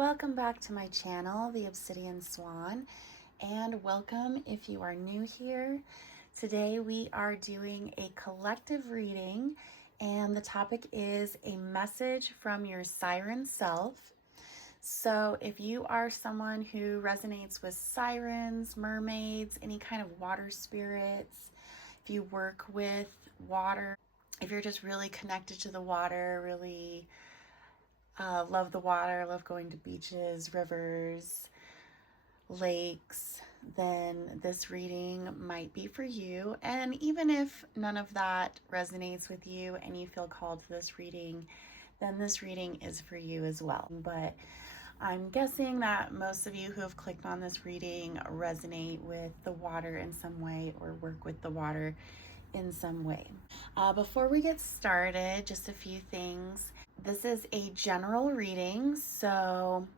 Welcome back to my channel, the Obsidian Swan, and welcome if you are new here. Today we are doing a collective reading, and the topic is a message from your siren self. So if you are someone who resonates with sirens, mermaids, any kind of water spirits, if you work with water, if you're just really connected to the water, really love the water, love going to beaches, rivers, lakes, then this reading might be for you. And even if none of that resonates with you and you feel called to this reading, then this reading is for you as well. But I'm guessing that most of you who have clicked on this reading resonate with the water in some way or work with the water in some way. Before we get started, just a few things. This is a general reading, so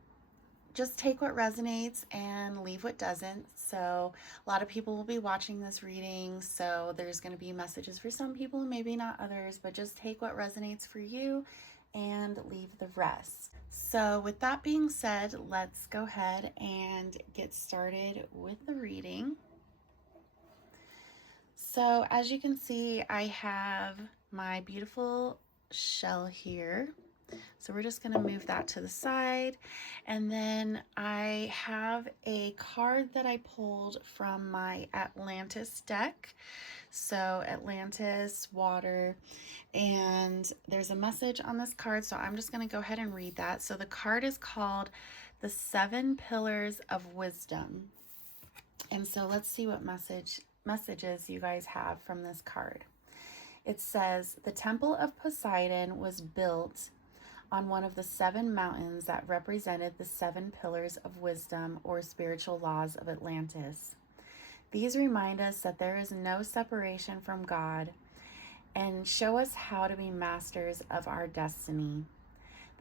just take what resonates and leave what doesn't. So a lot of people will be watching this reading, so there's going to be messages for some people, maybe not others, but just take what resonates for you and leave the rest. So with that being said, let's go ahead and get started with the reading. So as you can see, I have my beautiful shell here. So we're just going to move that to the side. And then I have a card that I pulled from my Atlantis deck. So Atlantis, water, and there's a message on this card. So I'm just going to go ahead and read that. So the card is called the 7 Pillars of Wisdom. And so let's see what messages you guys have from this card. It says, the Temple of Poseidon was built on one of the 7 mountains that represented the 7 pillars of wisdom or spiritual laws of Atlantis. These remind us that there is no separation from God and show us how to be masters of our destiny.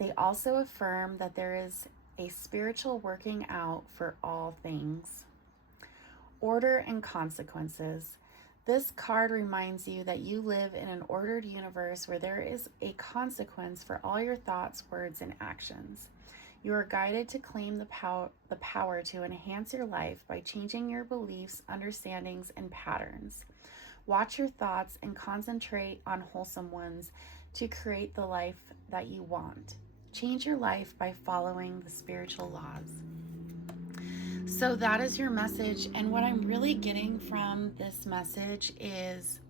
They also affirm that there is a spiritual working out for all things. Order and consequences. This card reminds you that you live in an ordered universe where there is a consequence for all your thoughts, words, and actions. You are guided to claim the power to enhance your life by changing your beliefs, understandings, and patterns. Watch your thoughts and concentrate on wholesome ones to create the life that you want. Change your life by following the spiritual laws. So that is your message. And what I'm really getting from this message is,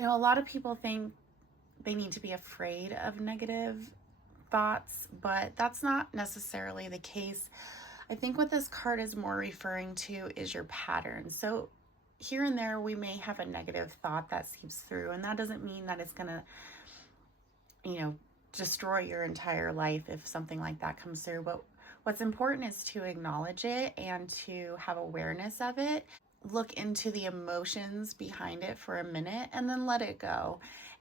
a lot of people think they need to be afraid of negative thoughts, but that's not necessarily the case. I think what this card is more referring to is your patterns. So here and there, we may have a negative thought that seeps through, and that doesn't mean that it's going to, destroy your entire life if something like that comes through. But what's important is to acknowledge it and to have awareness of it. Look into the emotions behind it for a minute and then let it go.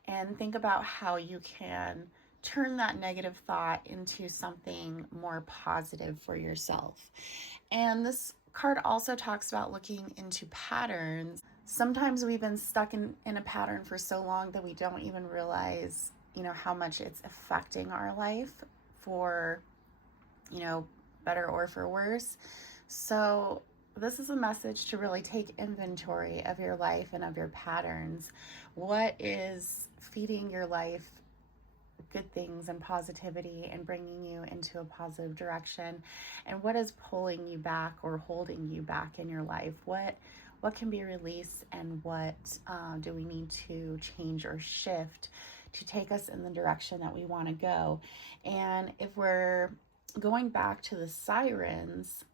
And think about how you can turn that negative thought into something more positive for yourself. And this card also talks about looking into patterns. Sometimes we've been stuck in a pattern for so long that we don't even realize, how much it's affecting our life for, better or for worse. So this is a message to really take inventory of your life and of your patterns. What is feeding your life good things and positivity and bringing you into a positive direction? And what is pulling you back or holding you back in your life? What can be released, and what do we need to change or shift to take us in the direction that we want to go? And if we're going back to the sirens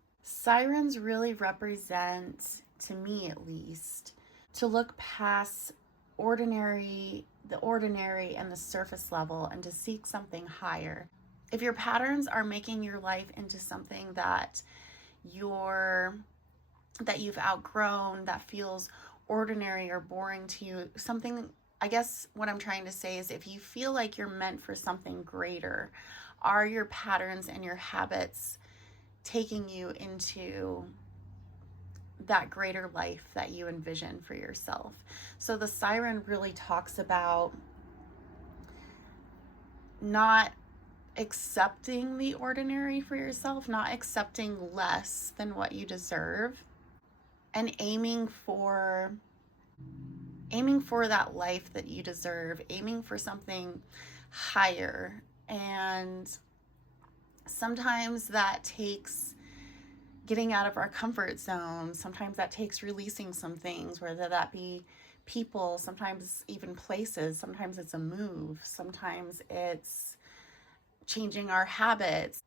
really represent, to me at least, to look past the ordinary and the surface level and to seek something higher. If your patterns are making your life into something that you've outgrown, that feels ordinary or boring to you, something, I guess what I'm trying to say is, if you feel like you're meant for something greater, are your patterns and your habits taking you into that greater life that you envision for yourself? So the siren really talks about not accepting the ordinary for yourself, not accepting less than what you deserve, and aiming for that life that you deserve, aiming for something higher. And sometimes that takes getting out of our comfort zone. Sometimes that takes releasing some things, whether that be people, sometimes even places. Sometimes it's a move. Sometimes it's changing our habits,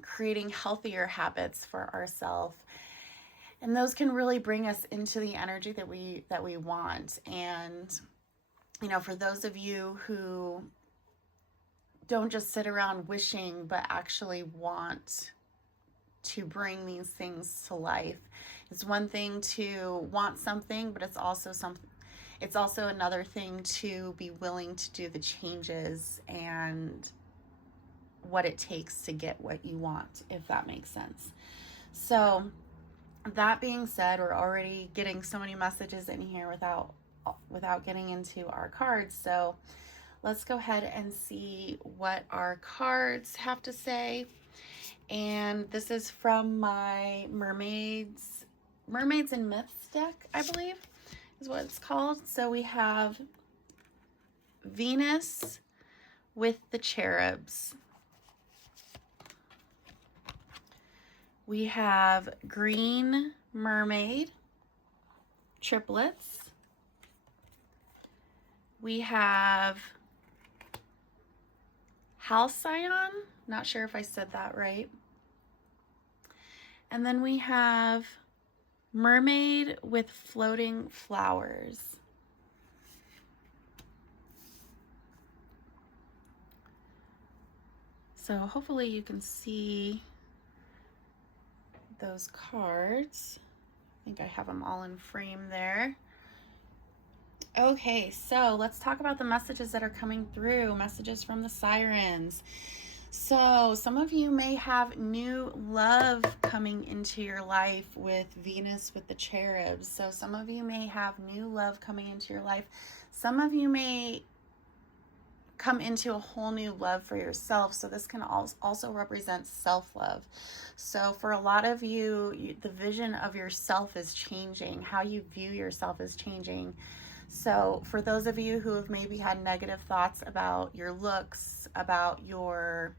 creating healthier habits for ourselves. And those can really bring us into the energy that we want. And for those of you who don't just sit around wishing, but actually want to bring these things to life. It's one thing to want something, but it's also another thing to be willing to do the changes and what it takes to get what you want, if that makes sense. So that being said, we're already getting so many messages in here without getting into our cards. So let's go ahead and see what our cards have to say. And this is from my Mermaids and Myths deck, I believe is what it's called. So we have Venus with the cherubs. We have Green Mermaid, triplets. We have Halcyon, not sure if I said that right. And then we have Mermaid with floating flowers. So hopefully you can see those cards. I think I have them all in frame there. Okay, so let's talk about the messages that are coming through, messages from the Sirens. So some of you may have new love coming into your life with Venus with the cherubs. So some of you may have new love coming into your life. Some of you may come into a whole new love for yourself. So this can also represent self-love. So for a lot of you, the vision of yourself is changing. How you view yourself is changing. So for those of you who have maybe had negative thoughts about your looks, about your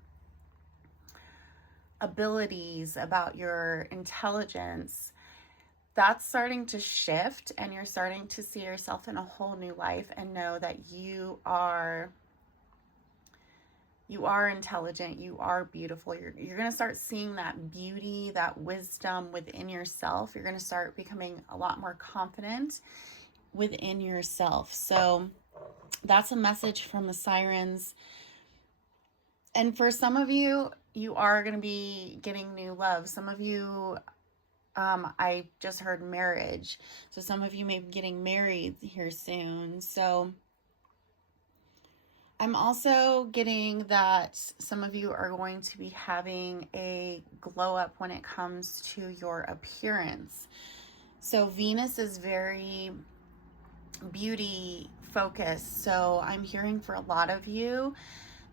abilities, about your intelligence, that's starting to shift, and you're starting to see yourself in a whole new life and know that you are intelligent, you are beautiful. You're going to start seeing that beauty, that wisdom within yourself. You're going to start becoming a lot more confident within yourself. So that's a message from the Sirens. And for some of you, you are going to be getting new love. Some of you, I just heard marriage. So some of you may be getting married here soon. So I'm also getting that some of you are going to be having a glow up when it comes to your appearance. So Venus is very beauty focused. So I'm hearing for a lot of you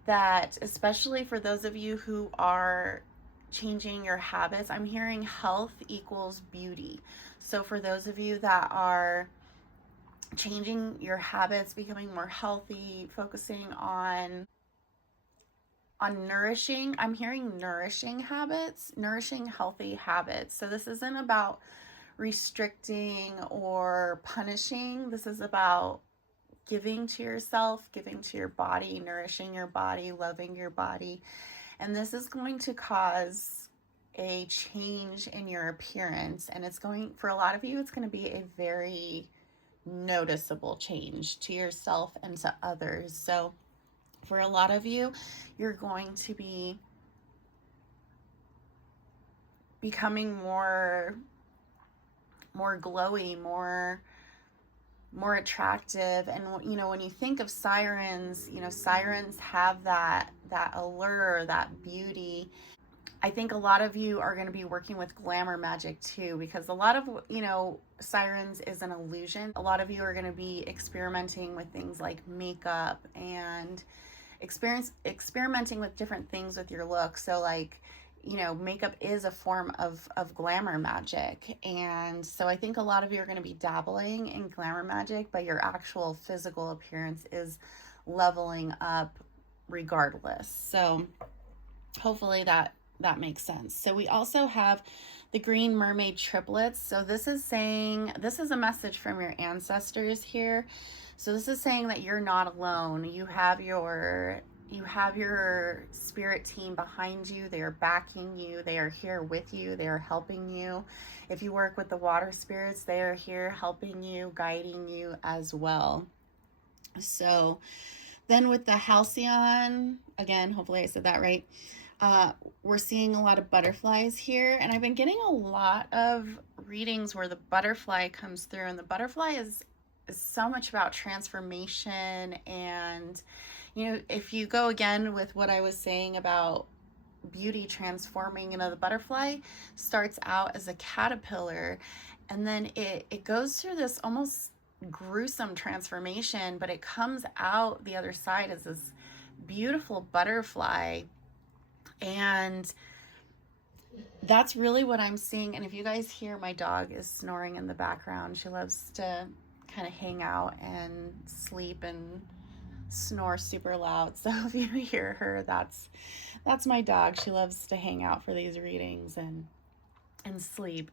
that, especially for those of you who are changing your habits, I'm hearing health equals beauty. So for those of you that are changing your habits, becoming more healthy, focusing on nourishing, I'm hearing nourishing habits, nourishing healthy habits. So this isn't about restricting or punishing. This is about giving to yourself, giving to your body, nourishing your body, loving your body. And this is going to cause a change in your appearance. And it's going, for a lot of you, it's going to be a very noticeable change to yourself and to others. So for a lot of you, you're going to be becoming more glowy, more attractive. And when you think of sirens, sirens have that allure, that beauty. I think a lot of you are going to be working with glamour magic too, because a lot of, sirens is an illusion. A lot of you are going to be experimenting with things like makeup and experimenting with different things with your look. So like, you know, makeup is a form of glamour magic. And so I think a lot of you are going to be dabbling in glamour magic, but your actual physical appearance is leveling up regardless. So hopefully that makes sense. So we also have the green mermaid triplets. So this is saying, this is a message from your ancestors here. So this is saying that you're not alone. You have your spirit team behind you. They are backing you. They are here with you. They are helping you. If you work with the water spirits, they are here helping you, guiding you as well. So then with the halcyon, again, hopefully I said that right. We're seeing a lot of butterflies here, and I've been getting a lot of readings where the butterfly comes through, and the butterfly is so much about transformation. And you know, if you go again with what I was saying about beauty transforming, you know, the butterfly starts out as a caterpillar, and then it goes through this almost gruesome transformation, but it comes out the other side as this beautiful butterfly. And that's really what I'm seeing. And if you guys hear, my dog is snoring in the background. She loves to kind of hang out and sleep and snore super loud. So if you hear her, that's my dog. She loves to hang out for these readings and sleep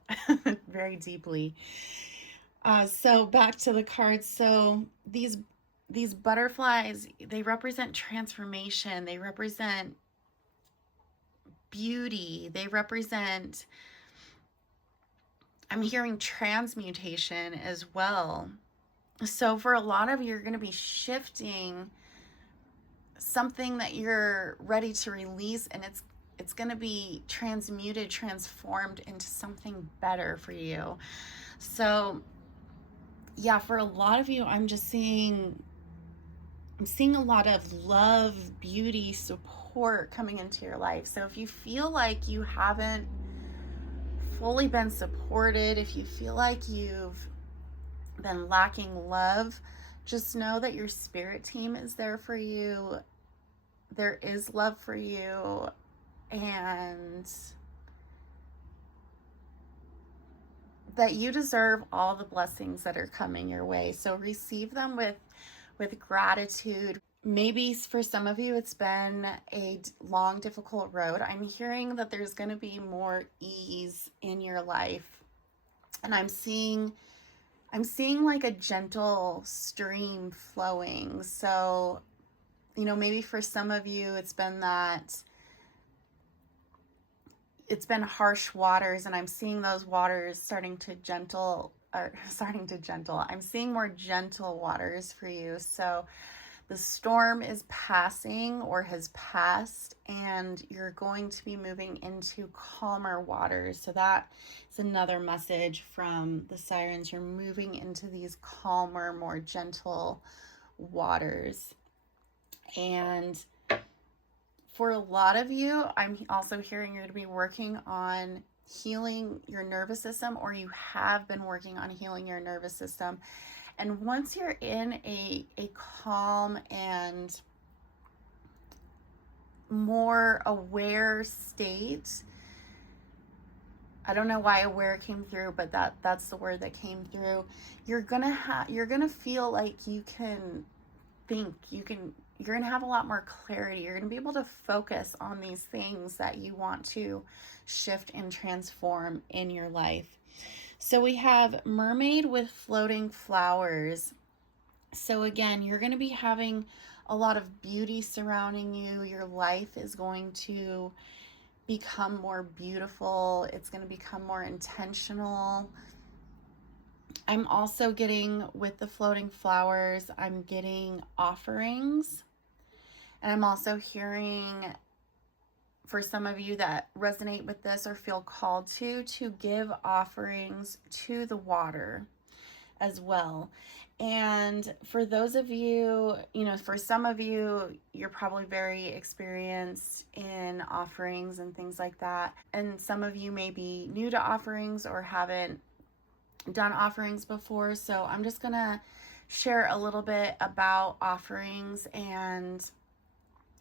very deeply. So back to the cards. So these butterflies, they represent transformation. They represent beauty. They represent, I'm hearing transmutation as well. So for a lot of you, you're going to be shifting something that you're ready to release, and it's going to be transmuted, transformed into something better for you. So yeah, for a lot of you, I'm seeing a lot of love, beauty, support coming into your life. So if you feel like you haven't fully been supported, if you feel like you've been lacking love, just know that your spirit team is there for you. There is love for you, and that you deserve all the blessings that are coming your way. So receive them with gratitude. Maybe for some of you, it's been a long, difficult road. I'm hearing that there's going to be more ease in your life. And I'm seeing like a gentle stream flowing. So, you know, maybe for some of you, it's been harsh waters, and I'm seeing those waters starting to gentle. I'm seeing more gentle waters for you. So the storm is passing or has passed, and you're going to be moving into calmer waters. So that is another message from the sirens. You're moving into these calmer, more gentle waters. And for a lot of you, I'm also hearing you're going to be working on healing your nervous system, or you have been working on healing your nervous system. And once you're in a calm and more aware state, I don't know why aware came through, but that's the word that came through. You're gonna feel like you can think, you're gonna have a lot more clarity. You're gonna be able to focus on these things that you want to shift and transform in your life. So we have Mermaid with floating flowers. So again, you're going to be having a lot of beauty surrounding you. Your life is going to become more beautiful. It's going to become more intentional. I'm also getting, with the floating flowers, I'm getting offerings. And I'm also hearing, for some of you that resonate with this or feel called to give offerings to the water as well. And for those of you, you know, for some of you, you're probably very experienced in offerings and things like that. And some of you may be new to offerings or haven't done offerings before. So I'm just going to share a little bit about offerings and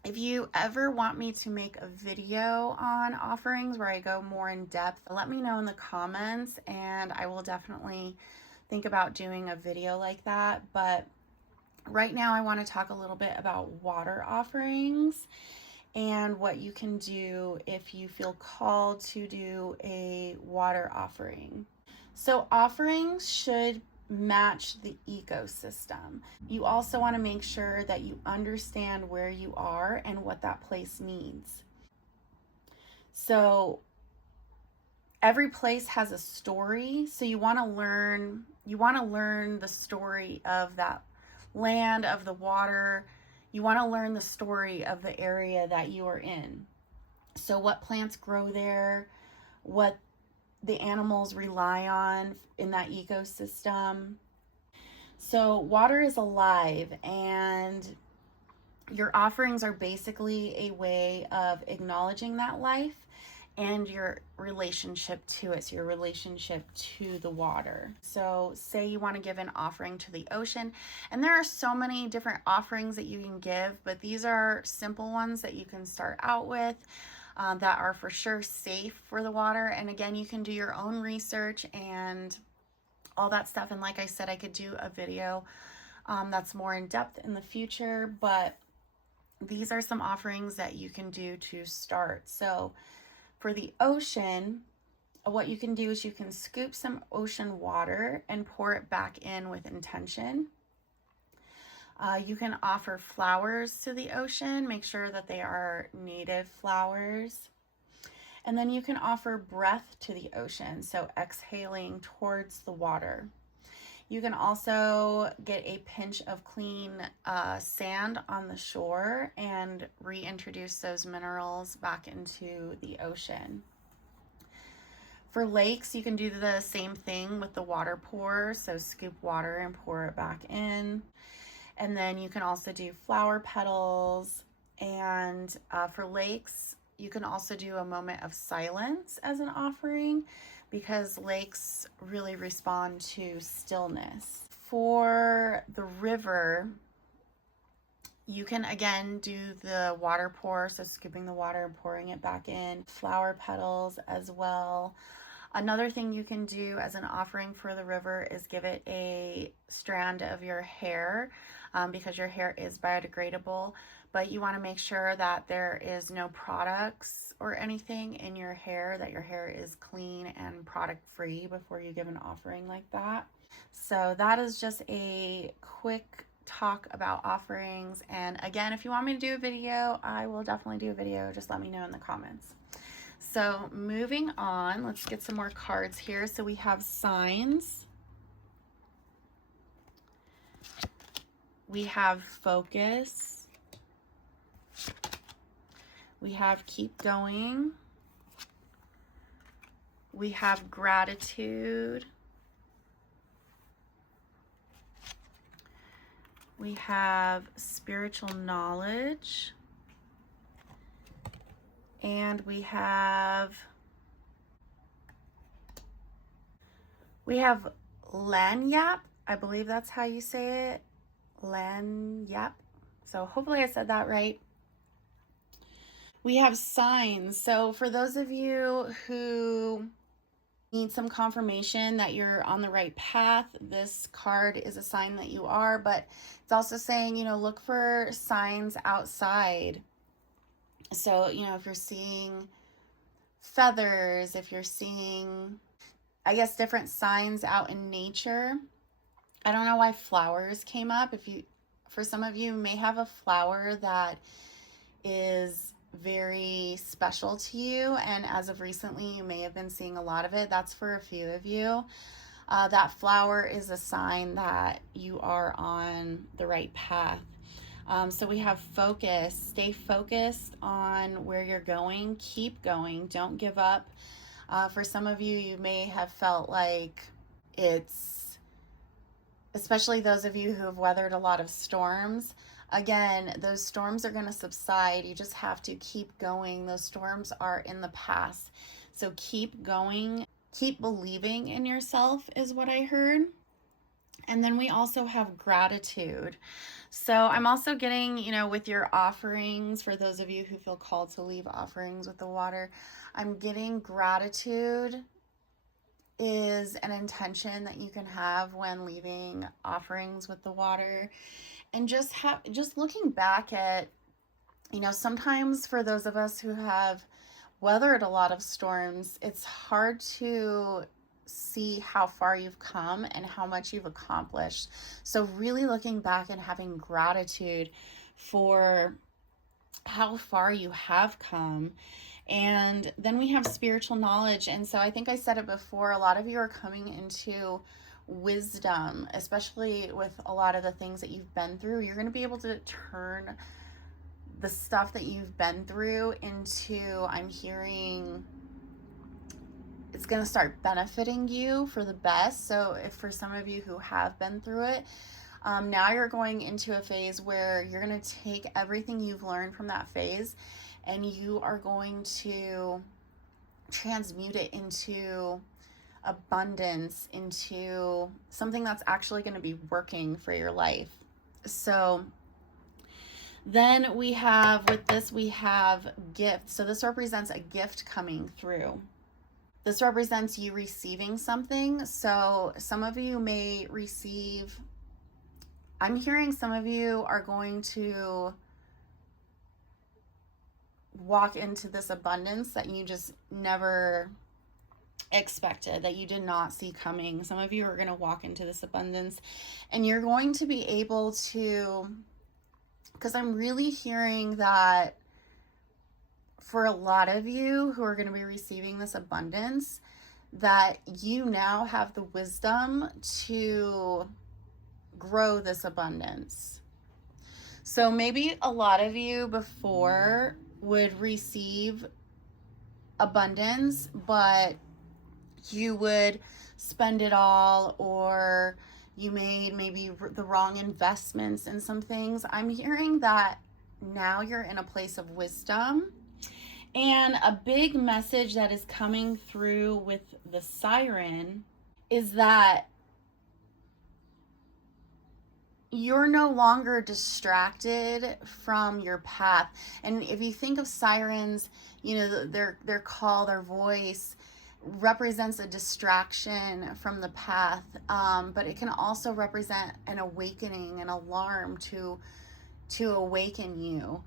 If you ever want me to make a video on offerings where I go more in depth, let me know in the comments and I will definitely think about doing a video like that. But right now I want to talk a little bit about water offerings and what you can do if you feel called to do a water offering. So offerings should match the ecosystem. You also want to make sure that you understand where you are and what that place needs. So every place has a story, so you want to learn the story of that land, of the water. You want to learn the story of the area that you are in. So what plants grow there, what the animals rely on in that ecosystem. So water is alive, and your offerings are basically a way of acknowledging that life and your relationship to it, so your relationship to the water. So say you want to give an offering to the ocean, and there are so many different offerings that you can give, but these are simple ones that you can start out with. That are for sure safe for the water. And again, you can do your own research and all that stuff. And like I said, I could do a video that's more in depth in the future, but these are some offerings that you can do to start. So for the ocean, what you can do is you can scoop some ocean water and pour it back in with intention. You can offer flowers to the ocean. Make sure that they are native flowers. And then you can offer breath to the ocean, so exhaling towards the water. You can also get a pinch of clean sand on the shore and reintroduce those minerals back into the ocean. For lakes, you can do the same thing with the water pour, so scoop water and pour it back in. And then you can also do flower petals. And for lakes, you can also do a moment of silence as an offering, because lakes really respond to stillness. For the river, you can again do the water pour, so scooping the water and pouring it back in. Flower petals as well. Another thing you can do as an offering for the river is give it a strand of your hair, because your hair is biodegradable, but you want to make sure that there is no products or anything in your hair, that your hair is clean and product free before you give an offering like that. So that is just a quick talk about offerings. And again, if you want me to do a video, I will definitely do a video. Just let me know in the comments. So moving on, let's get some more cards here. So we have signs. We have focus. We have keep going. We have gratitude. We have spiritual knowledge. And we have lanyap. I believe that's how you say it. Lanyap. So hopefully I said that right. We have signs. So for those of you who need some confirmation that you're on the right path, this card is a sign that you are, but it's also saying, look for signs outside. So, if you're seeing feathers, if you're seeing, I guess, different signs out in nature. I don't know why flowers came up. For some of you may have a flower that is very special to you, and as of recently, you may have been seeing a lot of it. That's for a few of you. That flower is a sign that you are on the right path. So we have focus. Stay focused on where you're going. Keep going. Don't give up. For some of you, you may have felt like especially those of you who have weathered a lot of storms. Again, those storms are going to subside. You just have to keep going. Those storms are in the past. So keep going. Keep believing in yourself is what I heard. And then we also have gratitude. So I'm also getting, you know, with your offerings, for those of you who feel called to leave offerings with the water, I'm getting gratitude is an intention that you can have when leaving offerings with the water. And just looking back at, you know, sometimes for those of us who have weathered a lot of storms, it's hard to see how far you've come and how much you've accomplished. So really looking back and having gratitude for how far you have come. And then we have spiritual knowledge. And so I think I said it before, a lot of you are coming into wisdom, especially with a lot of the things that you've been through. You're going to be able to turn the stuff that you've been through into, I'm hearing, it's going to start benefiting you for the best. So if for some of you who have been through it, now you're going into a phase where you're going to take everything you've learned from that phase and you are going to transmute it into abundance, into something that's actually going to be working for your life. So then we have, with this, we have gifts. So this represents a gift coming through. This represents you receiving something. So some of you may receive, I'm hearing some of you are going to walk into this abundance that you just never expected, that you did not see coming. Some of you are going to walk into this abundance and you're going to be able to, because I'm really hearing that for a lot of you who are going to be receiving this abundance, that you now have the wisdom to grow this abundance. So maybe a lot of you before would receive abundance, but you would spend it all, or you made maybe the wrong investments in some things. I'm hearing that now you're in a place of wisdom. And a big message that is coming through with the Siren is that you're no longer distracted from your path. And if you think of sirens, you know, their call, their voice represents a distraction from the path, but it can also represent an awakening, an alarm to awaken you.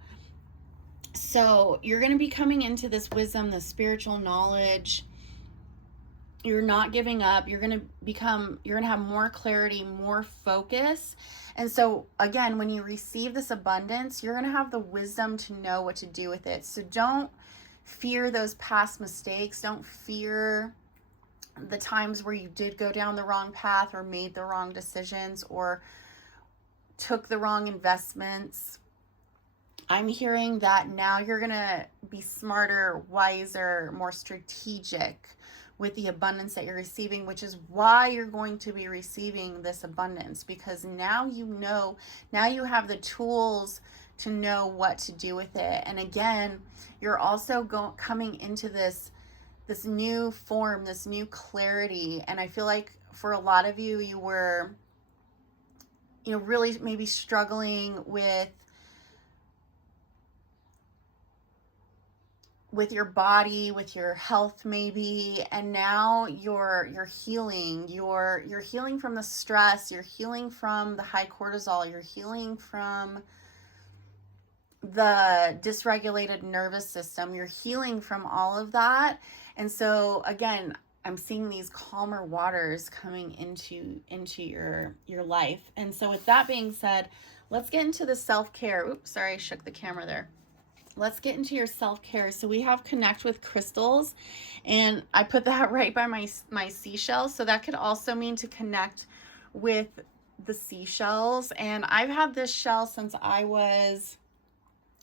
So you're going to be coming into this wisdom, this spiritual knowledge. You're not giving up. You're going to have more clarity, more focus. And so again, when you receive this abundance, you're going to have the wisdom to know what to do with it. So don't fear those past mistakes. Don't fear the times where you did go down the wrong path or made the wrong decisions or took the wrong investments. I'm hearing that now you're going to be smarter, wiser, more strategic with the abundance that you're receiving, which is why you're going to be receiving this abundance, because now you know, now you have the tools to know what to do with it. And again, you're also coming into this new form, this new clarity. And I feel like for a lot of you, you were, you know, really maybe struggling with your body, with your health maybe, and now you're healing. You're healing from the stress, you're healing from the high cortisol, you're healing from the dysregulated nervous system, you're healing from all of that. And so again, I'm seeing these calmer waters coming into your life. And so with that being said, let's get into the self-care. Oops, sorry, I shook the camera there. Let's get into your self-care. So we have connect with crystals, and I put that right by my seashells. So that could also mean to connect with the seashells. And I've had this shell since I was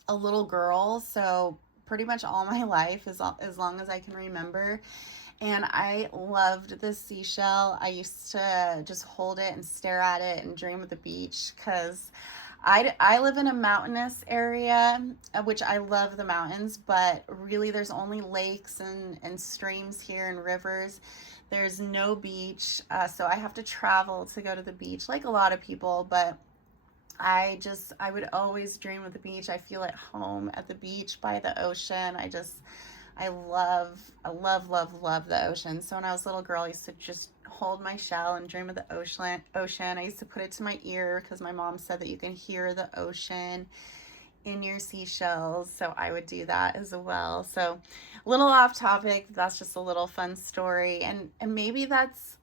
a little girl, so pretty much all my life, as long as I can remember. And I loved this seashell. I used to just hold it and stare at it and dream of the beach, because I live in a mountainous area, which I love the mountains, but really there's only lakes and streams here and rivers. There's no beach, so I have to travel to go to the beach, like a lot of people, but I would always dream of the beach. I feel at home at the beach by the ocean. I love the ocean. So when I was a little girl, I used to just hold my shell and dream of the ocean. I used to put it to my ear because my mom said that you can hear the ocean in your seashells. So I would do that as well. So a little off topic. That's just a little fun story. And maybe that's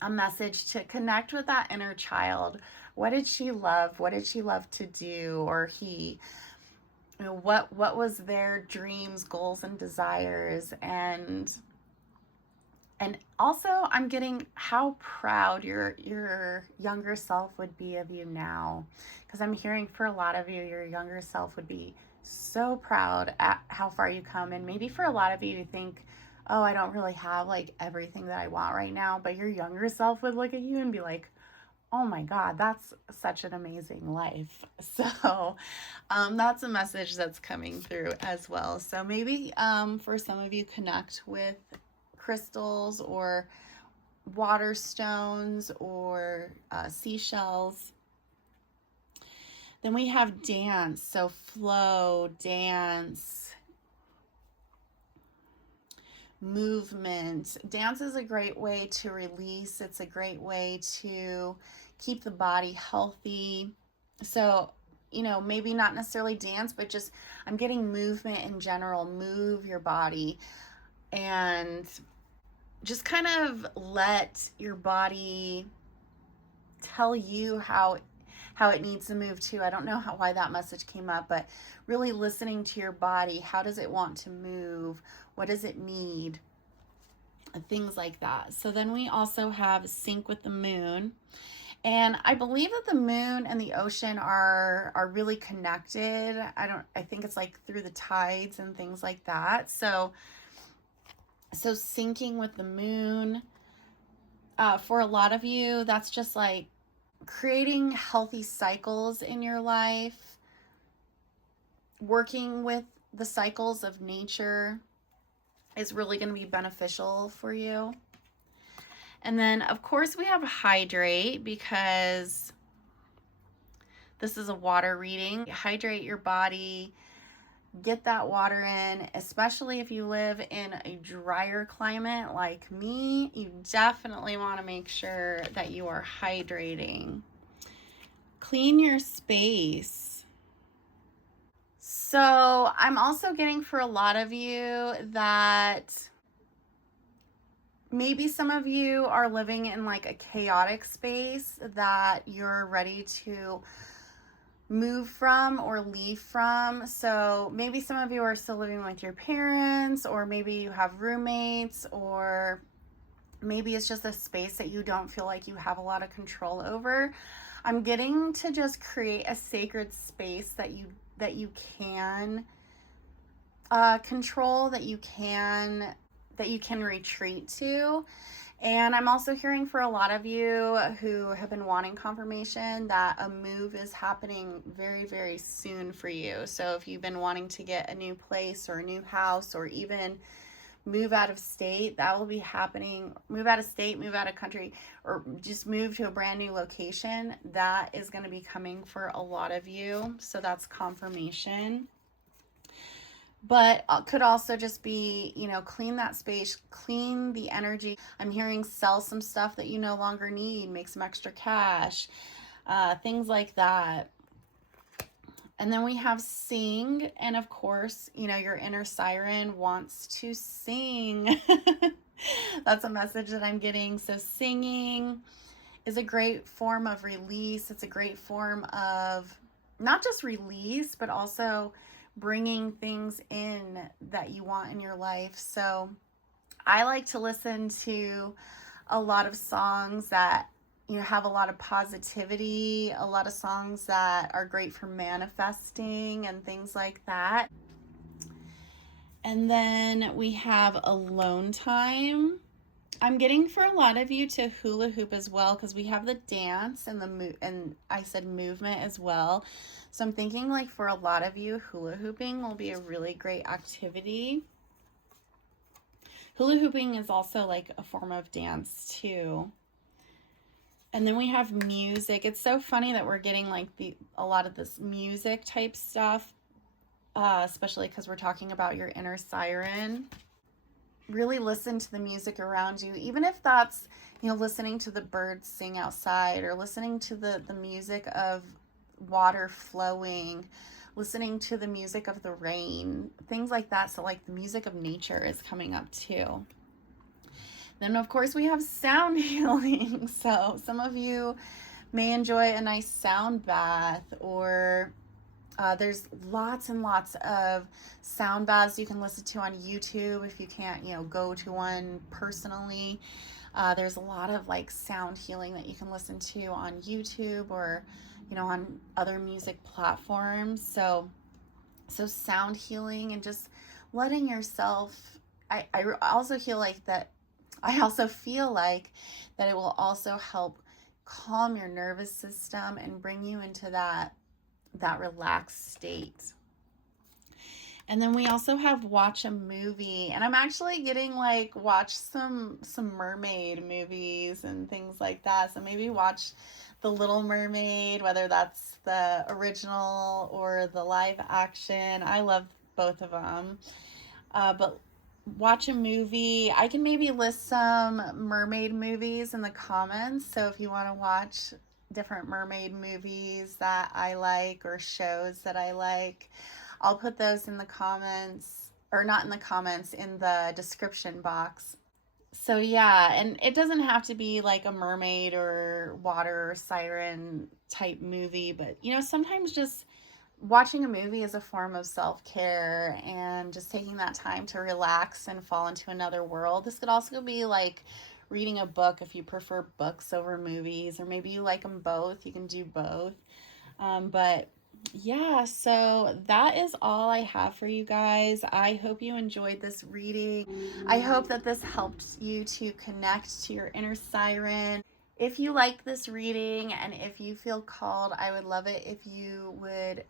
a message to connect with that inner child. What did she love? What did she love to do? Or he? You know, what was their dreams, goals, and desires? And also I'm getting how proud your younger self would be of you now, because I'm hearing for a lot of you, your younger self would be so proud at how far you come. And maybe for a lot of you, you think, oh, I don't really have like everything that I want right now, but your younger self would look at you and be like, oh my God, that's such an amazing life. So that's a message that's coming through as well. So maybe for some of you, connect with crystals or water stones or seashells. Then we have dance. So flow, dance, movement. Dance is a great way to release. It's a great way to keep the body healthy. So, you know, maybe not necessarily dance, but just I'm getting movement in general. Move your body and just kind of let your body tell you how it needs to move too. I don't know why that message came up, but really listening to your body. How does it want to move? What does it need? Things like that. So then we also have sync with the moon. And I believe that the moon and the ocean are really connected. I think it's like through the tides and things like that. So syncing with the moon, for a lot of you, that's just like creating healthy cycles in your life, working with the cycles of nature is really going to be beneficial for you. And then, of course, we have hydrate, because this is a water reading. Hydrate your body, get that water in, especially if you live in a drier climate like me. You definitely want to make sure that you are hydrating. Clean your space. So I'm also getting for a lot of you that maybe some of you are living in like a chaotic space that you're ready to move from or leave from. So maybe some of you are still living with your parents, or maybe you have roommates, or maybe it's just a space that you don't feel like you have a lot of control over. I'm getting to just create a sacred space that you can control, that you can retreat to. And I'm also hearing for a lot of you who have been wanting confirmation that a move is happening very, very soon for you. So if you've been wanting to get a new place or a new house, or even move out of state, that will be happening. Move out of state, move out of country, or just move to a brand new location. That is going to be coming for a lot of you. So that's confirmation. But could also just be, you know, clean that space, clean the energy. I'm hearing sell some stuff that you no longer need, make some extra cash, things like that. And then we have sing. And of course, you know, your inner siren wants to sing. That's a message that I'm getting. So singing is a great form of release. It's a great form of not just release, but also bringing things in that you want in your life. So I like to listen to a lot of songs that, you know, have a lot of positivity, a lot of songs that are great for manifesting and things like that. And then we have alone time. I'm getting for a lot of you to hula hoop as well, because we have the dance and and I said movement as well. So I'm thinking like for a lot of you, hula hooping will be a really great activity. Hula hooping is also like a form of dance too. And then we have music. It's so funny that we're getting like a lot of this music type stuff, especially because we're talking about your inner siren. Really listen to the music around you, even if that's, you know, listening to the birds sing outside, or listening to the music of water flowing, listening to the music of the rain, things like that. So like the music of nature is coming up too. Then of course we have sound healing. So some of you may enjoy a nice sound bath, or there's lots and lots of sound baths you can listen to on YouTube if you can't, you know, go to one personally. There's a lot of like sound healing that you can listen to on YouTube, or, you know, on other music platforms. So sound healing and just letting yourself, I also feel like that, I also feel like that it will also help calm your nervous system and bring you into that relaxed state. And then we also have watch a movie, and I'm actually getting like watch some mermaid movies and things like that. So maybe watch The Little Mermaid, whether that's the original or the live action. I love both of them. But watch a movie. I can maybe list some mermaid movies in the comments. So if you want to watch different mermaid movies that I like, or shows that I like, I'll put those in the comments, or not in the comments, in the description box. So yeah, and it doesn't have to be like a mermaid or water or siren type movie, but you know, sometimes just watching a movie is a form of self-care, and just taking that time to relax and fall into another world. This could also be like reading a book if you prefer books over movies, or maybe you like them both. You can do both. But yeah, so that is all I have for you guys. I hope you enjoyed this reading. I hope that this helped you to connect to your inner siren. If you like this reading, and if you feel called, I would love it if you would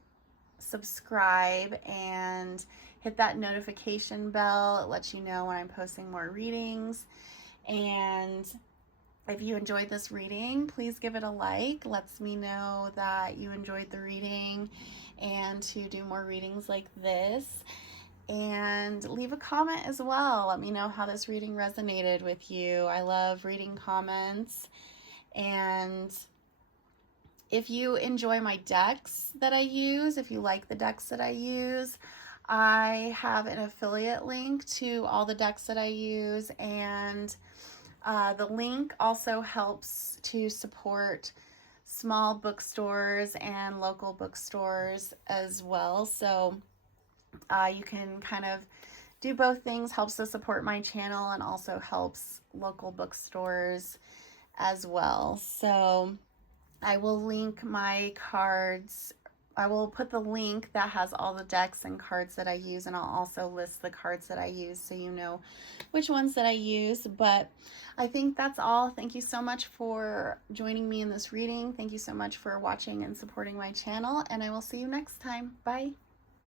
subscribe and hit that notification bell. It lets you know when I'm posting more readings. And if you enjoyed this reading, please give it a like. Lets me know that you enjoyed the reading, and to do more readings like this. And leave a comment as well. Let me know how this reading resonated with you. I love reading comments. And if you enjoy my decks that I use, if you like the decks that I use, I have an affiliate link to all the decks that I use, and the link also helps to support small bookstores and local bookstores as well. So you can kind of do both things. Helps to support my channel, and also helps local bookstores as well. So I will link my cards. I will put the link that has all the decks and cards that I use, and I'll also list the cards that I use so you know which ones that I use. But I think that's all. Thank you so much for joining me in this reading. Thank you so much for watching and supporting my channel, and I will see you next time. Bye.